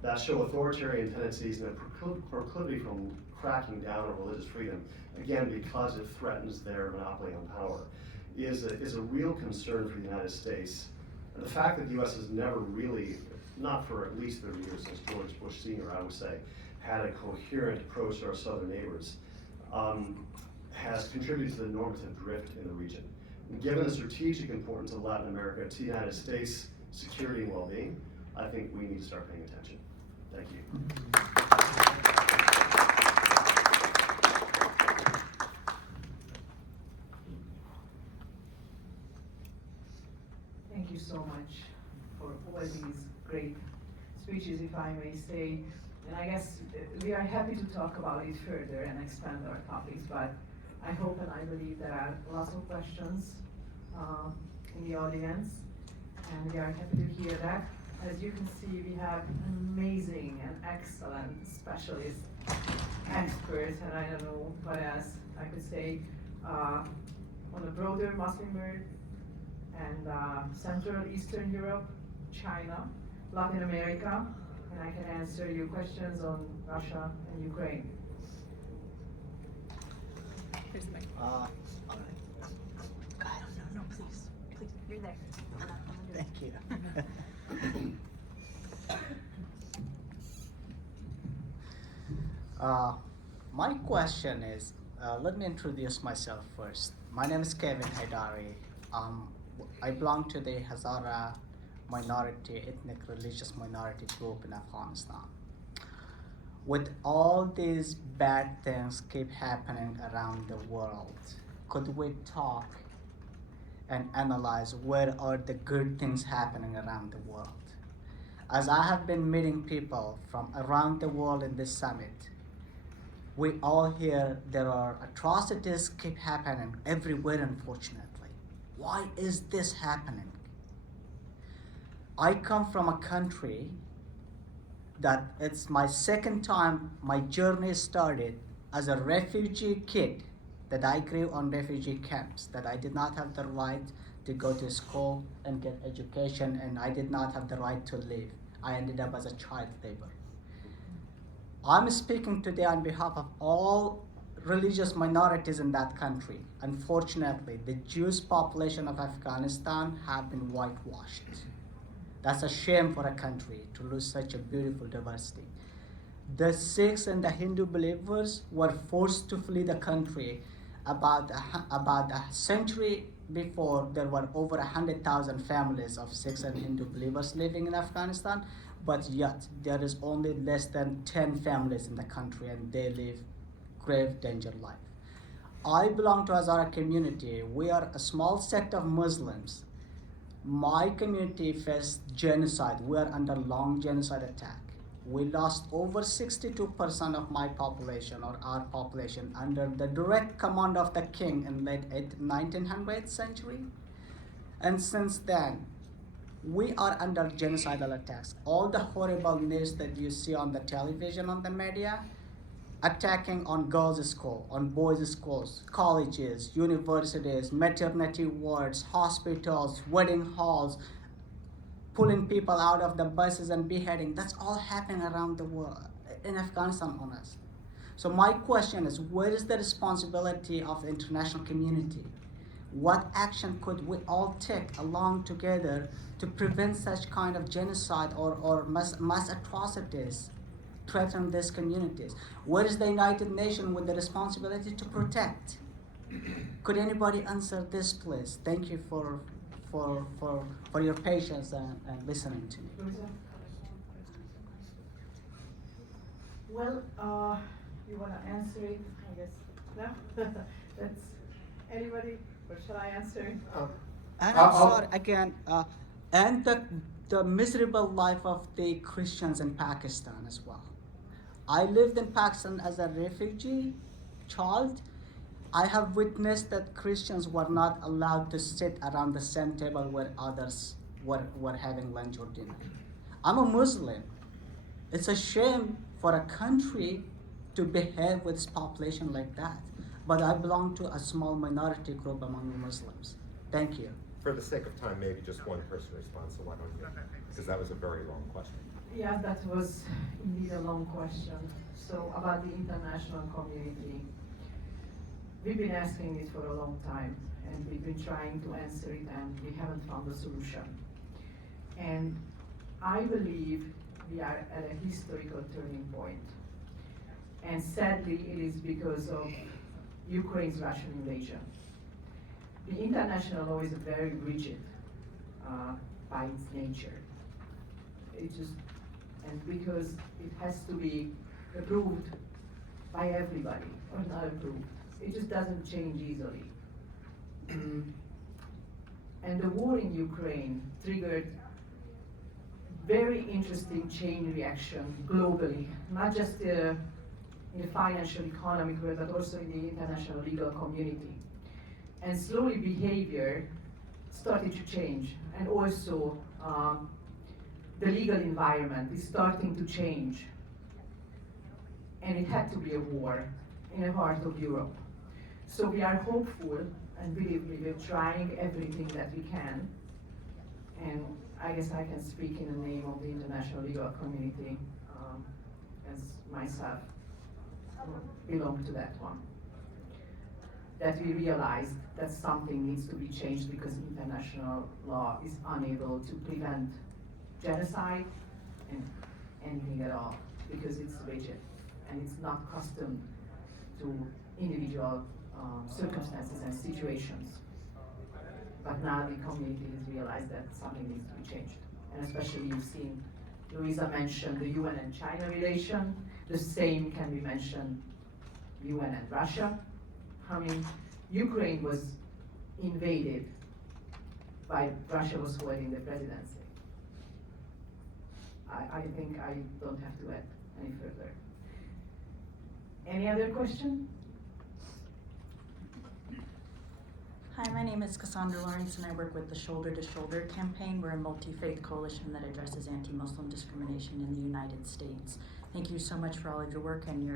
that show authoritarian tendencies and a proclivity from cracking down on religious freedom, again, because it threatens their monopoly on power, is a real concern for the United States. And the fact that the U.S. has never really, not for at least 30 years since George Bush Sr., I would say, had a coherent approach to our southern neighbors, has contributed to the normative drift in the region. And given the strategic importance of Latin America to the United States' security and well-being, I think we need to start paying attention. Thank you. Thank you so much for all these great speeches, if I may say. And I guess we are happy to talk about it further and expand our topics, but I hope and I believe there are lots of questions in the audience, and we are happy to hear that. As you can see, we have amazing and excellent specialists, experts, and I don't know what else I could say, on the broader Muslim world, and Central Eastern Europe, China, Latin America, and I can answer your questions on Russia and Ukraine. Here's the mic. All right. No, please. You're there. Thank you. My question is, let me introduce myself first. My name is Kevin Haidari. I belong to the Hazara minority, ethnic religious minority group in Afghanistan. With all these bad things keep happening around the world, could we talk and analyze where are the good things happening around the world? As I have been meeting people from around the world in this summit, we all hear there are atrocities keep happening everywhere, unfortunately. Why is this happening? I come from a country that it's my second time my journey started as a refugee kid, that I grew on refugee camps, that I did not have the right to go to school and get education, and I did not have the right to live. I ended up as a child labor. I'm speaking today on behalf of all religious minorities in that country. Unfortunately, the Jewish population of Afghanistan have been whitewashed. That's a shame for a country to lose such a beautiful diversity. The Sikhs and the Hindu believers were forced to flee the country about a century before. There were over 100,000 families of Sikhs and Hindu believers living in Afghanistan, but yet there is only less than 10 families in the country, and they live grave danger life. I belong to Hazara community. We are a small sect of Muslims. My community faced genocide. We are under long genocide attack. We lost over 62% of my population, or our population, under the direct command of the king in late 1900th century. And since then, we are under genocidal attacks. All the horrible news that you see on the television, on the media, attacking on girls' school, on boys' schools, colleges, universities, maternity wards, hospitals, wedding halls, pulling people out of the buses and beheading. That's all happening around the world, in Afghanistan, honestly. So my question is, where is the responsibility of the international community? What action could we all take along together to prevent such kind of genocide or mass atrocities threaten these communities? Where is the United Nations with the responsibility to protect? Could anybody answer this, please? Thank you for your patience and listening to me. Well, you want to answer it? I guess no. That's anybody, or shall I answer it? And I'm sorry again, and the miserable life of the Christians in Pakistan as well. I lived in Pakistan as a refugee child. I have witnessed that Christians were not allowed to sit around the same table where others were having lunch or dinner. I'm a Muslim. It's a shame for a country to behave with its population like that. But I belong to a small minority group among the Muslims. Thank you. For the sake of time, maybe just one person responds, so why don't you? Because that was a very long question. Yeah, that was indeed a long question. So about the international community, we've been asking it for a long time, and we've been trying to answer it, and we haven't found a solution. And I believe we are at a historical turning point. And sadly, it is because of Ukraine's Russian invasion. The international law is very rigid by its nature. And because it has to be approved by everybody or not approved, it just doesn't change easily. And the war in Ukraine triggered very interesting chain reaction globally, not just in the financial economic world, but also in the international legal community. And slowly behavior started to change, and also the legal environment is starting to change. And it had to be a war in the heart of Europe. So we are hopeful, and believe me, we're trying everything that we can. And I guess I can speak in the name of the international legal community, as myself belong to that one. that we realized that something needs to be changed because international law is unable to prevent genocide and anything at all, because it's rigid and it's not accustomed to individual circumstances and situations. But now the community has realized that something needs to be changed. And especially you've seen Louisa mentioned the UN and China relation. The same can be mentioned UN and Russia. I mean, Ukraine was invaded by Russia was holding the presidency. I think I don't have to add any further. Any other question? Hi, my name is Cassandra Lawrence and I work with the Shoulder to Shoulder campaign. We're a multi-faith coalition that addresses anti-Muslim discrimination in the United States. Thank you so much for all of your work and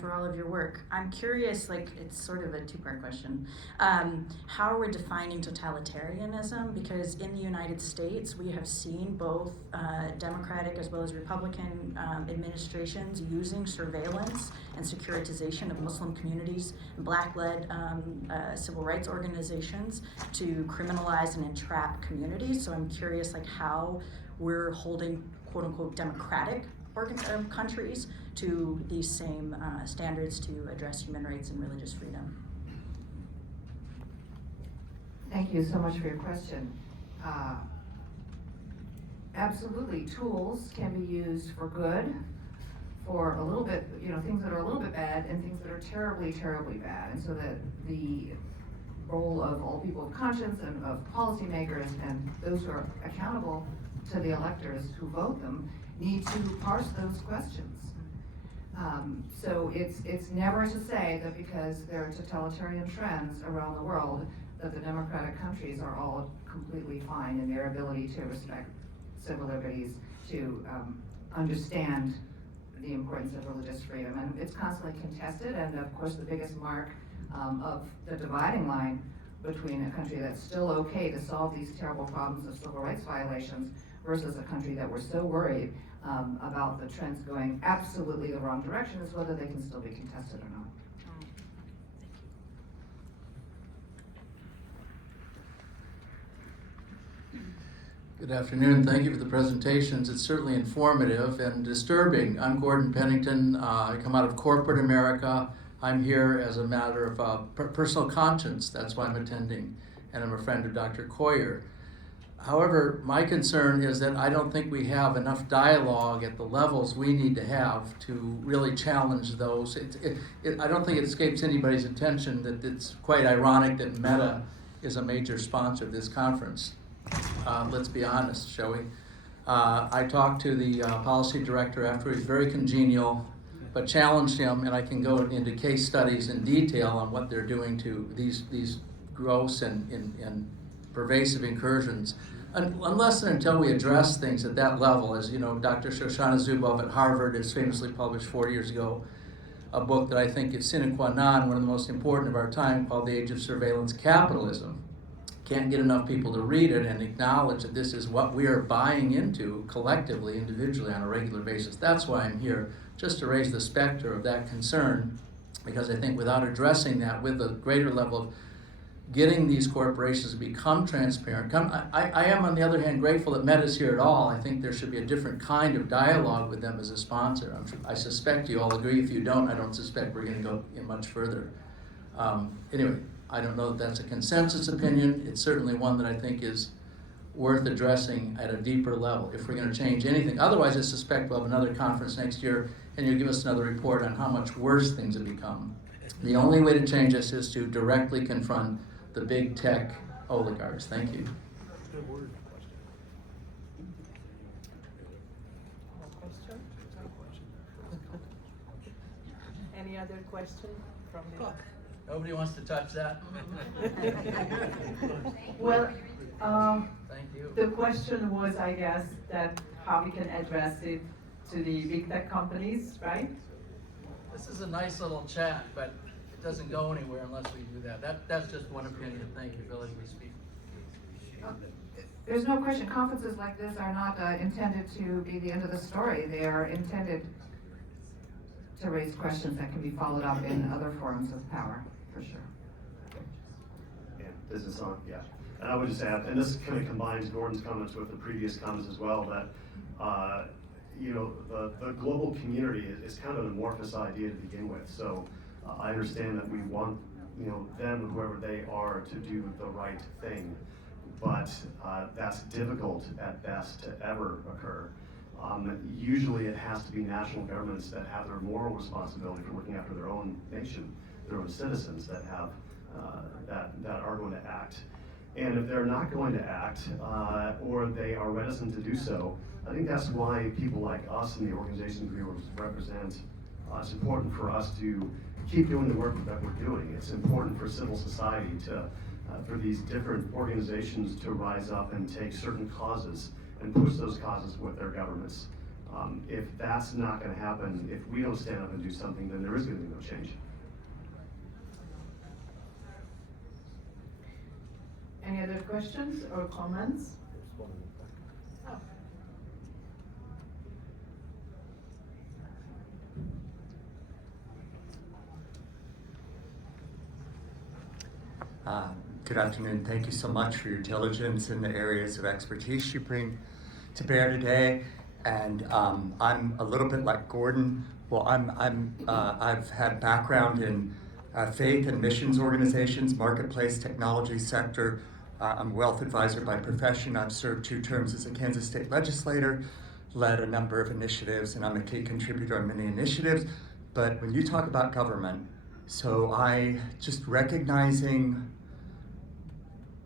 for all of your work. I'm curious, like, it's sort of a two-part question. How are we defining totalitarianism? Because in the United States, we have seen both Democratic as well as Republican administrations using surveillance and securitization of Muslim communities and Black-led civil rights organizations to criminalize and entrap communities. So I'm curious, like, how we're holding quote-unquote democratic countries to these same standards to address human rights and religious freedom. Thank you so much for your question. Absolutely, tools can be used for good, for a little bit, things that are a little bit bad and things that are terribly, terribly bad. And so that the role of all people of conscience and of policymakers and those who are accountable to the electors who vote them need to parse those questions. So it's never to say that because there are totalitarian trends around the world that the democratic countries are all completely fine in their ability to respect civil liberties, to understand the importance of religious freedom. And it's constantly contested, and of course the biggest mark of the dividing line between a country that's still okay to solve these terrible problems of civil rights violations versus a country that we're so worried about the trends going absolutely the wrong direction is whether they can still be contested or not. Good afternoon. Thank you for the presentations. It's certainly informative and disturbing. I'm Gordon Pennington. I come out of corporate America. I'm here as a matter of personal conscience. That's why I'm attending. And I'm a friend of Dr. Coyer. However, my concern is that I don't think we have enough dialogue at the levels we need to have to really challenge those. I don't think it escapes anybody's attention that it's quite ironic that Meta is a major sponsor of this conference. Let's be honest, shall we? I talked to the policy director after. He's very congenial, but challenged him, and I can go into case studies in detail on what they're doing to these gross and pervasive incursions. Unless and until we address things at that level, as you know, Dr. Shoshana Zuboff at Harvard has famously published 40 years ago a book that I think is sine qua non, one of the most important of our time, called The Age of Surveillance Capitalism. Can't get enough people to read it and acknowledge that this is what we are buying into collectively, individually, on a regular basis. That's why I'm here, just to raise the specter of that concern, because I think without addressing that with a greater level of getting these corporations to become transparent. I am, on the other hand, grateful that Meta's here at all. I think there should be a different kind of dialogue with them as a sponsor. I suspect you all agree. If you don't, I don't suspect we're going to go in much further. Anyway, I don't know that that's a consensus opinion. It's certainly one that I think is worth addressing at a deeper level if we're going to change anything. Otherwise, I suspect we'll have another conference next year and you'll give us another report on how much worse things have become. The only way to change this is to directly confront the big tech oligarchs. Thank you. Any other question from the Nobody wants to touch that? Well, Thank you. the question was, I guess, that how we can address it to the big tech companies, right? This is a nice little chat, but it doesn't go anywhere unless we do that. That's just one opinion. Thank you for letting me speak. There's no question, conferences like this are not intended to be the end of the story. They are intended to raise questions that can be followed up in other forums of power, for sure. Yeah, this is on, yeah. And I would just add, and this kind of combines Gordon's comments with the previous comments as well, that, the global community is kind of an amorphous idea to begin with. So I understand that we want, them, whoever they are, to do the right thing. But that's difficult at best to ever occur. Usually it has to be national governments that have their moral responsibility for looking after their own nation, their own citizens that have, that are going to act. And if they're not going to act, or they are reticent to do so, I think that's why people like us and the organizations we represent, it's important for us to keep doing the work that we're doing. It's important for civil society to, for these different organizations to rise up and take certain causes and push those causes with their governments. If that's not going to happen, if we don't stand up and do something, then there is going to be no change. Any other questions or comments? Good afternoon. Thank you so much for your diligence in the areas of expertise you bring to bear today. And I'm a little bit like Gordon. Well, I've had background in faith and missions organizations, marketplace, technology sector. I'm a wealth advisor by profession. I've served 2 terms as a Kansas state legislator, led a number of initiatives, and I'm a key contributor on many initiatives. But when you talk about government, so I just recognizing,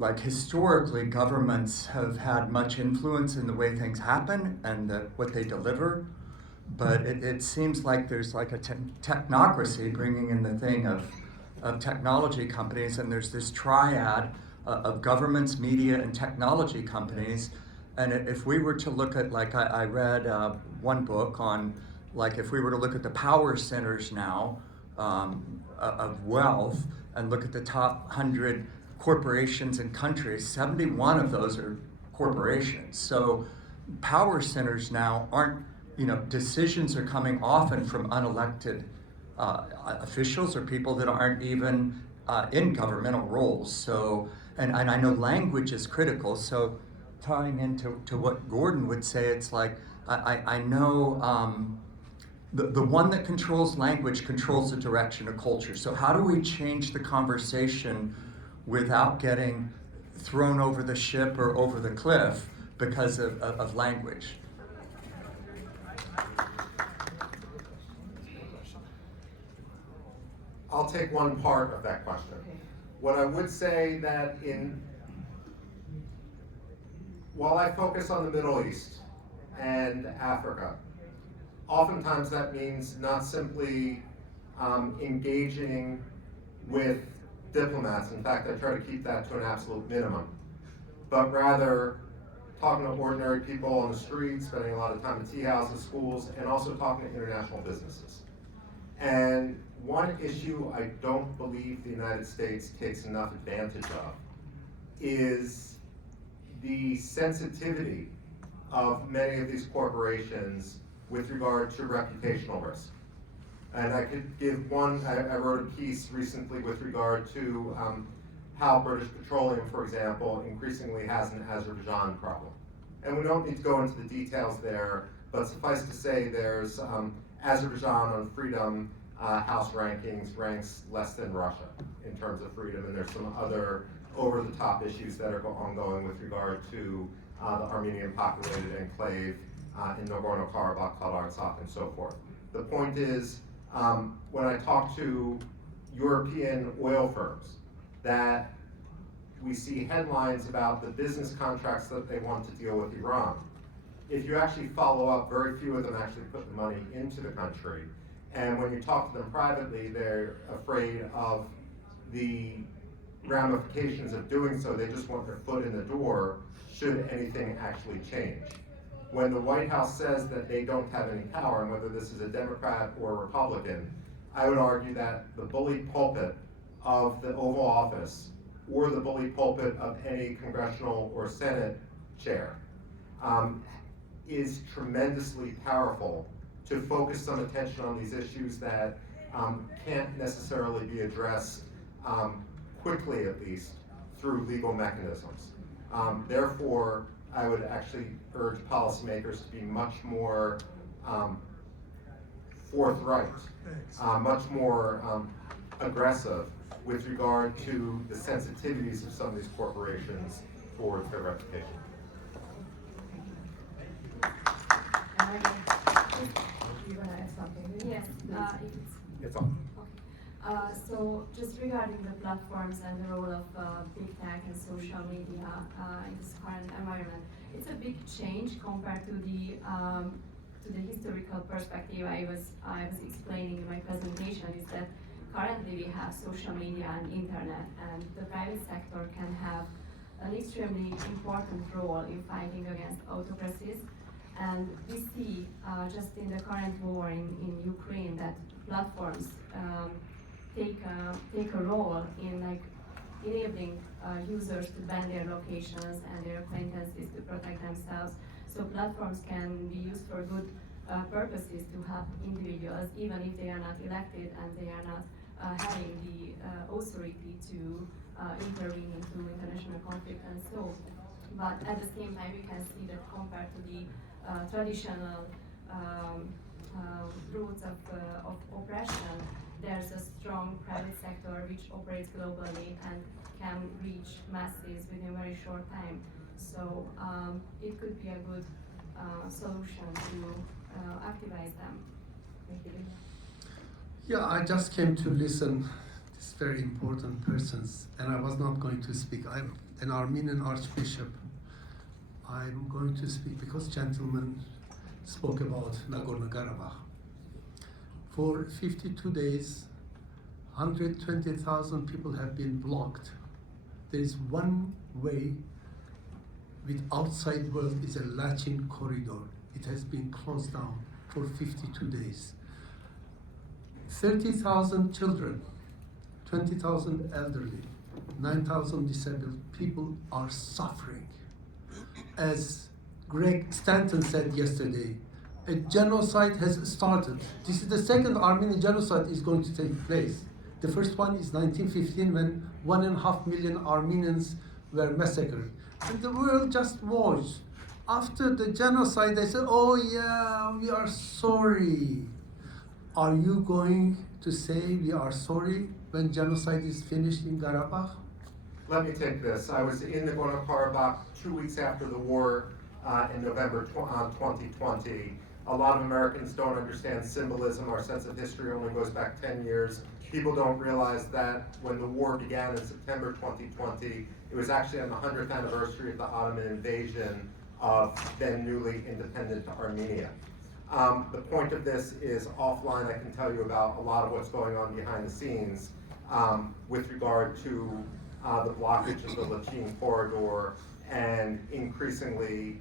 like historically, governments have had much influence in the way things happen and what they deliver, but it seems like there's like a technocracy bringing in the thing of technology companies, and there's this triad of governments, media, and technology companies. And if we were to look at, like I read one book on, like if we were to look at the power centers now of wealth and look at the top 100 corporations and countries, 71 of those are corporations. So power centers now aren't, decisions are coming often from unelected officials or people that aren't even in governmental roles. So, and I know language is critical. So tying into what Gordon would say, it's like, I know the one that controls language controls the direction of culture. So how do we change the conversation without getting thrown over the ship or over the cliff because of language? I'll take one part of that question. What I would say that while I focus on the Middle East and Africa, oftentimes that means not simply engaging with diplomats. In fact, I try to keep that to an absolute minimum, but rather talking to ordinary people on the streets, spending a lot of time at tea houses, schools, and also talking to international businesses. And one issue I don't believe the United States takes enough advantage of is the sensitivity of many of these corporations with regard to reputational risk. And I could give one, I wrote a piece recently with regard to how British Petroleum, for example, increasingly has an Azerbaijan problem. And we don't need to go into the details there, but suffice to say there's Azerbaijan on Freedom House rankings ranks less than Russia in terms of freedom, and there's some other over-the-top issues that are ongoing with regard to the Armenian populated enclave in Nagorno-Karabakh, Artsakh, and so forth. The point is, when I talk to European oil firms, that we see headlines about the business contracts that they want to deal with Iran. If you actually follow up, very few of them actually put the money into the country. And when you talk to them privately, they're afraid of the ramifications of doing so. They just want their foot in the door should anything actually change. When the White House says that they don't have any power, and whether this is a Democrat or a Republican, I would argue that the bully pulpit of the Oval Office or the bully pulpit of any congressional or Senate chair is tremendously powerful to focus some attention on these issues that can't necessarily be addressed quickly, at least, through legal mechanisms. Therefore, I would actually urge policymakers to be much more forthright, much more aggressive with regard to the sensitivities of some of these corporations towards their reputation. You want to add something? Yes, if it's It's on. so just regarding the platforms and the role of big tech and social media in this current environment, it's a big change compared to the historical perspective I was explaining in my presentation. Is that currently we have social media and internet, and the private sector can have an extremely important role in fighting against autocracies. And we see just in the current war in Ukraine that platforms take a role in like enabling users to ban their locations and their acquaintances to protect themselves. So platforms can be used for good purposes to help individuals, even if they are not elected and they are not having the authority to intervene into international conflict and so. But at the same time, we can see that compared to the traditional routes of oppression, there's a strong private sector which operates globally and can reach masses within a very short time. So it could be a good solution to activize them. Yeah, I just came to listen these very important persons, and I was not going to speak. I'm an Armenian archbishop. I'm going to speak because gentlemen spoke about Nagorno-Karabakh. For 52 days, 120,000 people have been blocked. There is one way with outside world is a Lachin corridor. It has been closed down for 52 days. 30,000 children, 20,000 elderly, 9,000 disabled people are suffering. As Greg Stanton said yesterday, a genocide has started. This is the second Armenian genocide is going to take place. The first one is 1915 when 1.5 million Armenians were massacred. And the world just watched. After the genocide, they said, oh yeah, we are sorry. Are you going to say we are sorry when genocide is finished in Karabakh? Let me take this. I was in Nagorno-Karabakh 2 weeks after the war in November 2020. A lot of Americans don't understand symbolism. Our sense of history only goes back 10 years. People don't realize that when the war began in September 2020, it was actually on the 100th anniversary of the Ottoman invasion of then newly independent Armenia. The point of this is offline. I can tell you about a lot of what's going on behind the scenes with regard to the blockage of the Lachin corridor and increasingly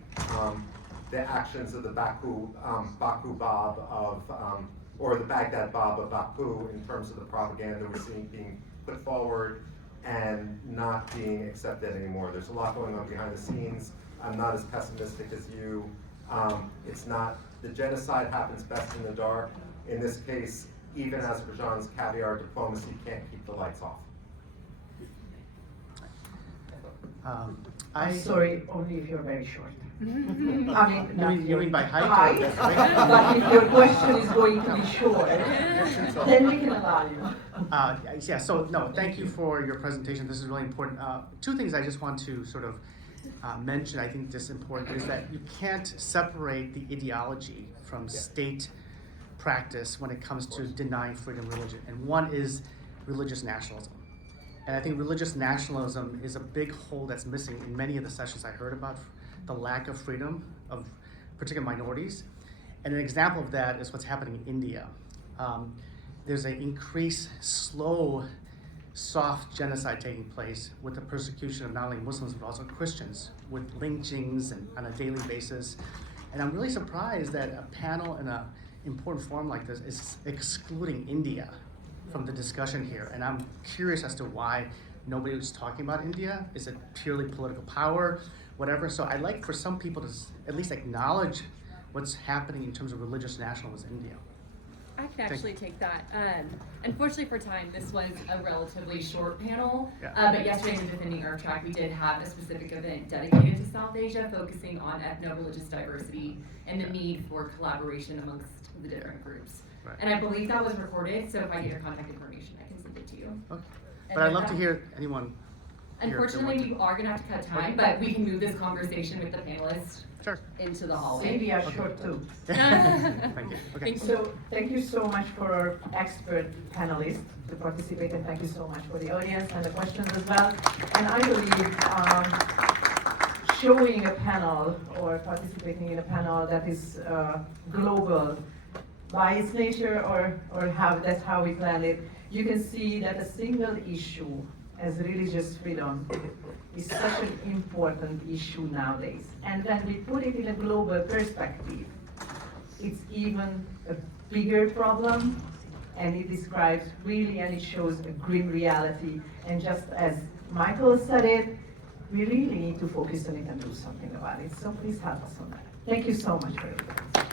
the actions of the Baku Bab of, or the Baghdad Bab of Baku in terms of the propaganda we're seeing being put forward and not being accepted anymore. There's a lot going on behind the scenes. I'm not as pessimistic as you. It's not, the genocide happens best in the dark. In this case, even Azerbaijan's caviar diplomacy can't keep the lights off. I'm sorry, only if you're very short. I mean, You mean by height? But if your question is going to be short, then we can allow you. Yeah, so no, thank you for your presentation. This is really important. Two things I just want to sort of mention, I think this is important, is that you can't separate the ideology from state practice when it comes to denying freedom of religion. And one is religious nationalism. And I think religious nationalism is a big hole that's missing in many of the sessions I heard about the lack of freedom of particular minorities. And an example of that is what's happening in India. There's an increased, slow, soft genocide taking place with the persecution of not only Muslims but also Christians, with lynchings and on a daily basis. And I'm really surprised that a panel in an important forum like this is excluding India from the discussion here. And I'm curious as to why nobody was talking about India. Is it purely political power, whatever? So I'd like for some people to at least acknowledge what's happening in terms of religious nationalism in India? I can actually take that. Unfortunately for time, this was a relatively short panel, Yeah. but yesterday in the Defending Our Track, we did have a specific event dedicated to South Asia, focusing on ethno-religious diversity and the need for collaboration amongst the different groups. Right. And I believe that was recorded, so if I get your contact information, I can send it to you. Okay. And But I'd then love to that- hear anyone. here if they Unfortunately, want we are gonna have to cut time, but we can move this conversation with the panelists Sure. into the hallway. Maybe I should too. Thank you. Okay. Thank you. So thank you so much for our expert panelists to participate, and thank you so much for the audience and the questions as well. And I believe showing a panel or participating in a panel that is global by its nature, or how that's how we plan it, you can see that a single issue as religious freedom is such an important issue nowadays. And when we put it in a global perspective, it's even a bigger problem, and it describes really, and it shows a grim reality. And just as Michael said it, we really need to focus on it and do something about it. So please help us on that. Thank you so much for your attention.